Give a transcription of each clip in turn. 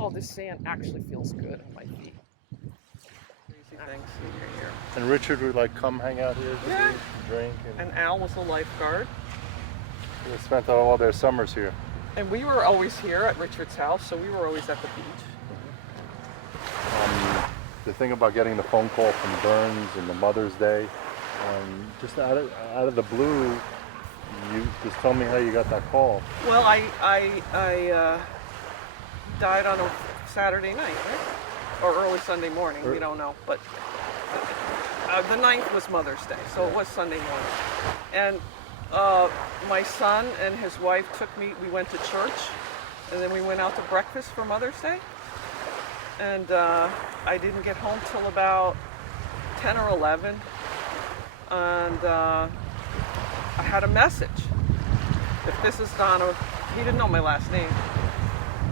Oh, this sand actually feels good on my feet. Crazy things here. And Richard would like come hang out here to Yeah. eat and drink. And Al was a lifeguard. They spent all their summers here. And we were always here at Richard's house, so we were always at the beach. The thing about getting the phone call from Burns and the Mother's Day, just out of the blue, you just tell me how you got that call. Well, I died on a Saturday night, right? Or early Sunday morning, we don't know. But the 9th was Mother's Day, so it was Sunday morning. And my son and his wife took me, we went to church, and then we went out to breakfast for Mother's Day. And I didn't get home till about 10 or 11. And I had a message. If this is Donna, he didn't know my last name.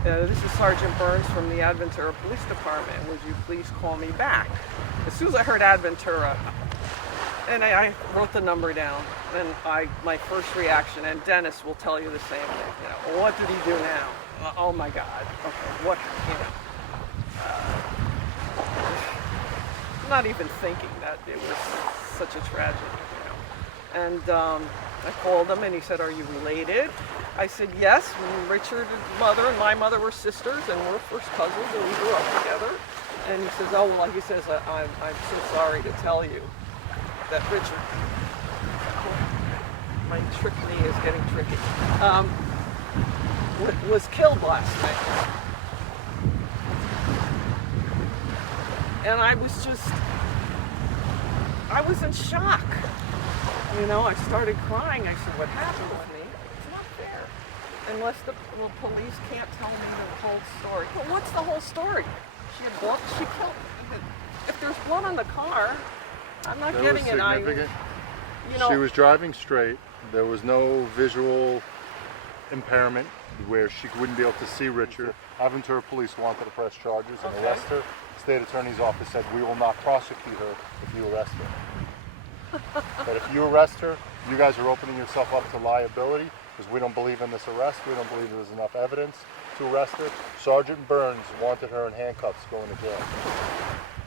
This is Sergeant Burns from the Adventura Police Department. Would you please call me back? As soon as I heard Adventura, and I wrote the number down, and my first reaction, and Dennis will tell you the same thing, well, what did he do now? Oh my God, okay, what, not even thinking that it was such a tragedy, And I called him and he said, are you related? I said, yes, Richard's mother and my mother were sisters and we're first cousins and we grew up together. And he says, oh, well, he says, I'm so sorry to tell you that Richard, my trick knee is getting tricky, was killed last night. And I was in shock. I started crying. I said, what happened with me? It's not fair. Unless the police can't tell me the whole story. But what's the whole story? She had blood, she killed. If there's blood on the car, I'm not getting it. She was driving straight. There was no visual impairment where she wouldn't be able to see Richard. Aventura police wanted to press charges and arrest her. State attorney's office said, we will not prosecute her if you arrest her. But if you arrest her, you guys are opening yourself up to liability because we don't believe in this arrest. We don't believe there's enough evidence to arrest her. Sergeant Burns wanted her in handcuffs going to jail.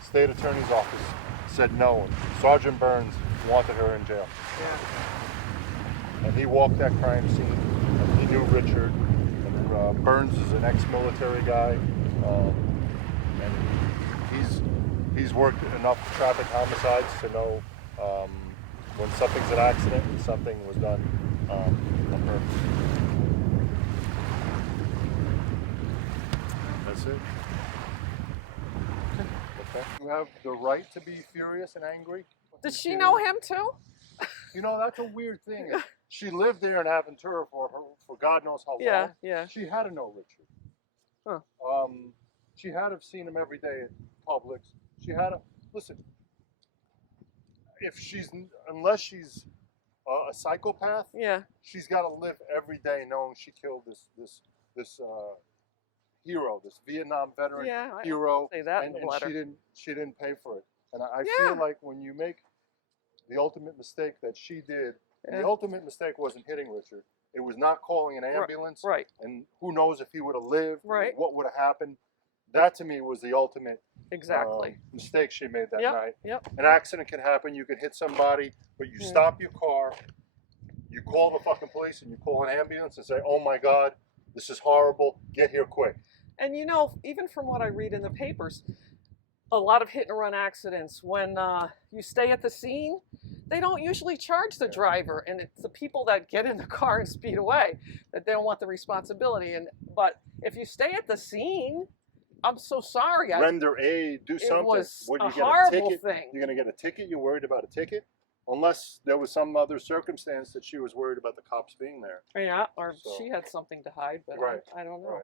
State attorney's office said no. Sergeant Burns wanted her in jail. Yeah. And he walked that crime scene, and he knew Richard. And Burns is an ex-military guy. And he's worked enough traffic homicides to know when something's an accident and something was done on purpose. That's it. Okay. You have the right to be furious and angry. Did she know him too? That's a weird thing. She lived there in Aventura for God knows how long. Yeah. She had to know Richard. Huh. She had to have seen him every day in Publix. She had to listen. Unless she's a psychopath, she's got to live every day knowing she killed this hero, this Vietnam veteran hero, and she didn't pay for it. And I feel like when you make the ultimate mistake that she did, and the ultimate mistake wasn't hitting Richard. It was not calling an ambulance. Right. And who knows if he would have lived, right. what would have happened. That to me was the ultimate mistake she made that night. Yep. An accident can happen, you can hit somebody, but you stop your car, you call the fucking police and you call an ambulance and say, oh my God, this is horrible, get here quick. And even from what I read in the papers, a lot of hit and run accidents, when you stay at the scene, they don't usually charge the driver, and it's the people that get in the car and speed away that they don't want the responsibility. But if you stay at the scene, I'm so sorry. Render aid, do something. It was when a you get horrible a ticket, thing. You're going to get a ticket, you're worried about a ticket, unless there was some other circumstance that she was worried about the cops being there. Yeah, or she had something to hide, but I don't know. Right.